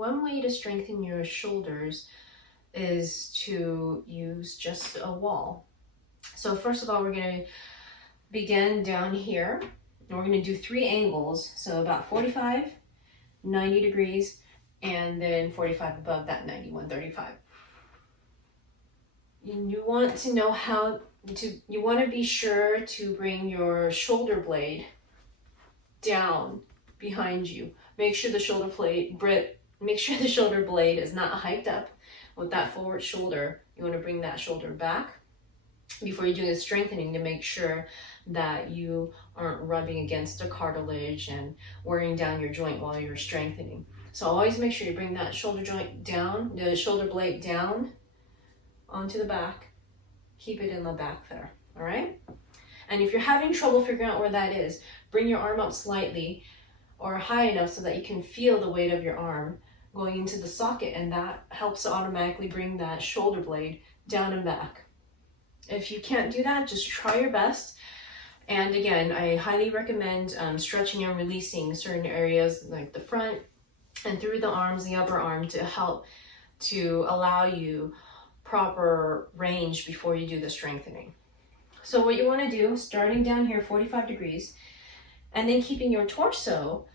one way to strengthen your shoulders is to use just a wall. So first of all, we're going to begin down here, and we're going to do 3 angles. So about 45, 90 degrees, and then 45 above that 90, 135. You want to know you want to be sure to bring your shoulder blade down behind you. Make sure the shoulder blade is not hiked up with that forward shoulder. You want to bring that shoulder back before you do the strengthening to make sure that you aren't rubbing against the cartilage and wearing down your joint while you're strengthening. So always make sure you bring that shoulder joint down, the shoulder blade down onto the back. Keep it in the back there, all right? And if you're having trouble figuring out where that is, bring your arm up slightly or high enough so that you can feel the weight of your arm going into the socket, and that helps to automatically bring that shoulder blade down and back. If you can't do that, just try your best. And again, I highly recommend stretching and releasing certain areas like the front and through the arms, the upper arm, to help to allow you proper range before you do the strengthening. So what you want to do, starting down here 45 degrees, and then keeping your torso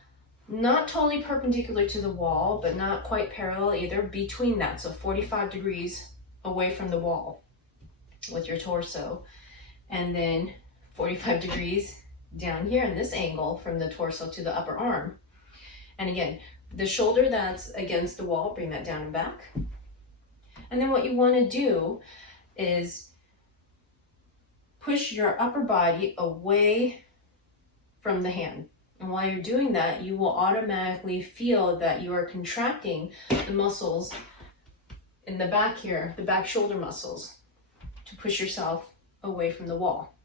not totally perpendicular to the wall, but not quite parallel either, between that. So 45 degrees away from the wall with your torso, and then 45 degrees down here in this angle from the torso to the upper arm. And again, the shoulder that's against the wall, bring that down and back. And then what you want to do is push your upper body away from the hand. And while you're doing that, you will automatically feel that you are contracting the muscles in the back here, the back shoulder muscles, to push yourself away from the wall.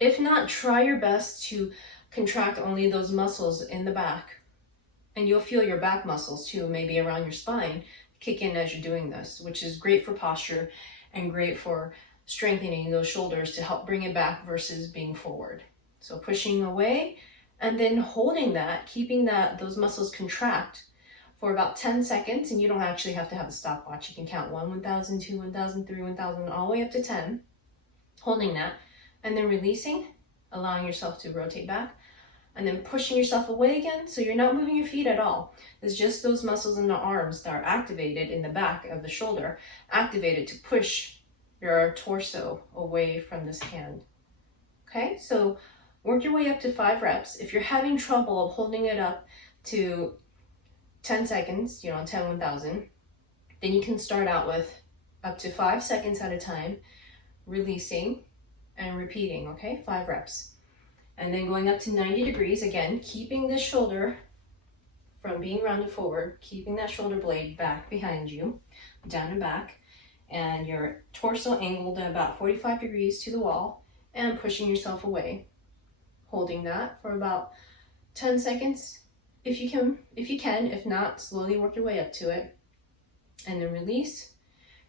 If not, try your best to contract only those muscles in the back. And you'll feel your back muscles too, maybe around your spine, kick in as you're doing this, which is great for posture and great for strengthening those shoulders to help bring it back versus being forward. So pushing away and then holding that, keeping those muscles contract for about 10 seconds. And you don't actually have to have a stopwatch. You can count 1, 1,000, 2, 1,000, 3, 1,000, all the way up to 10. Holding that and then releasing, allowing yourself to rotate back, and then pushing yourself away again. So you're not moving your feet at all. It's just those muscles in the arms that are activated in the back of the shoulder, activated to push your torso away from this hand. Okay, so work your way up to 5 reps. If you're having trouble holding it up to 10 seconds, 10, 1,000, then you can start out with up to 5 seconds at a time, releasing and repeating, okay? 5 reps. And then going up to 90 degrees, again, keeping the shoulder from being rounded forward, keeping that shoulder blade back behind you, down and back, and your torso angled at about 45 degrees to the wall, and pushing yourself away. Holding that for about 10 seconds, if you can. If not, slowly work your way up to it. And then release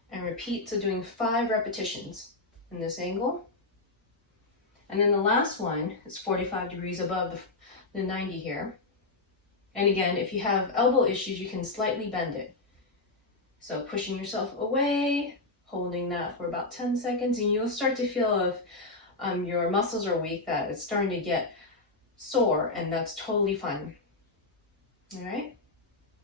and repeat. So doing 5 repetitions in this angle. And then the last one is 45 degrees above the 90 here. And again, if you have elbow issues, you can slightly bend it. So pushing yourself away, holding that for about 10 seconds, and you'll start to feel if your muscles are weak, that it's starting to get sore, and that's totally fine. All right?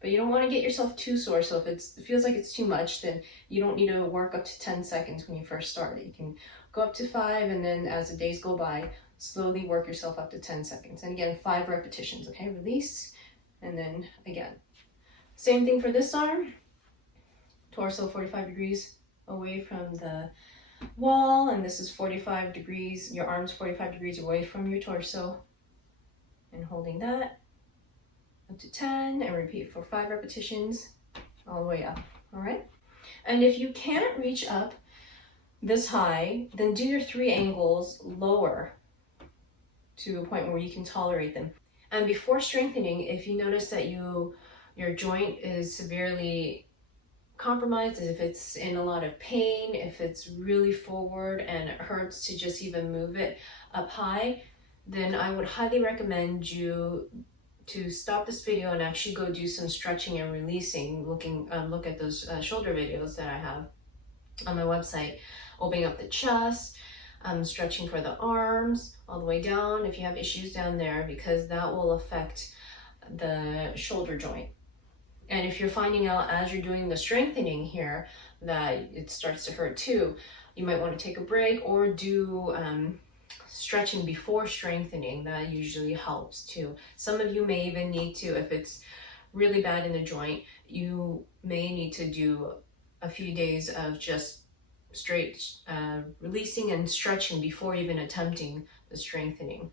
But you don't want to get yourself too sore, so if it feels like it's too much, then you don't need to work up to 10 seconds when you first start. You can go up to 5, and then as the days go by, slowly work yourself up to 10 seconds. And again, 5 repetitions, okay? Release, and then again. Same thing for this arm. Torso 45 degrees away from the wall, and this is 45 degrees, your arms 45 degrees away from your torso, and holding that up to 10, and repeat for 5 repetitions all the way up. All right? And if you can't reach up this high, then do your 3 angles lower to a point where you can tolerate them. And before strengthening, if you notice that your joint is severely compromised, if it's in a lot of pain, if it's really forward and it hurts to just even move it up high, then I would highly recommend you to stop this video and actually go do some stretching and releasing, look at those shoulder videos that I have on my website, opening up the chest, stretching for the arms all the way down if you have issues down there, because that will affect the shoulder joint. And if you're finding out as you're doing the strengthening here that it starts to hurt too, you might want to take a break or do stretching before strengthening. That usually helps too. Some of you may even need to, if it's really bad in the joint, you may need to do a few days of just straight releasing and stretching before even attempting the strengthening.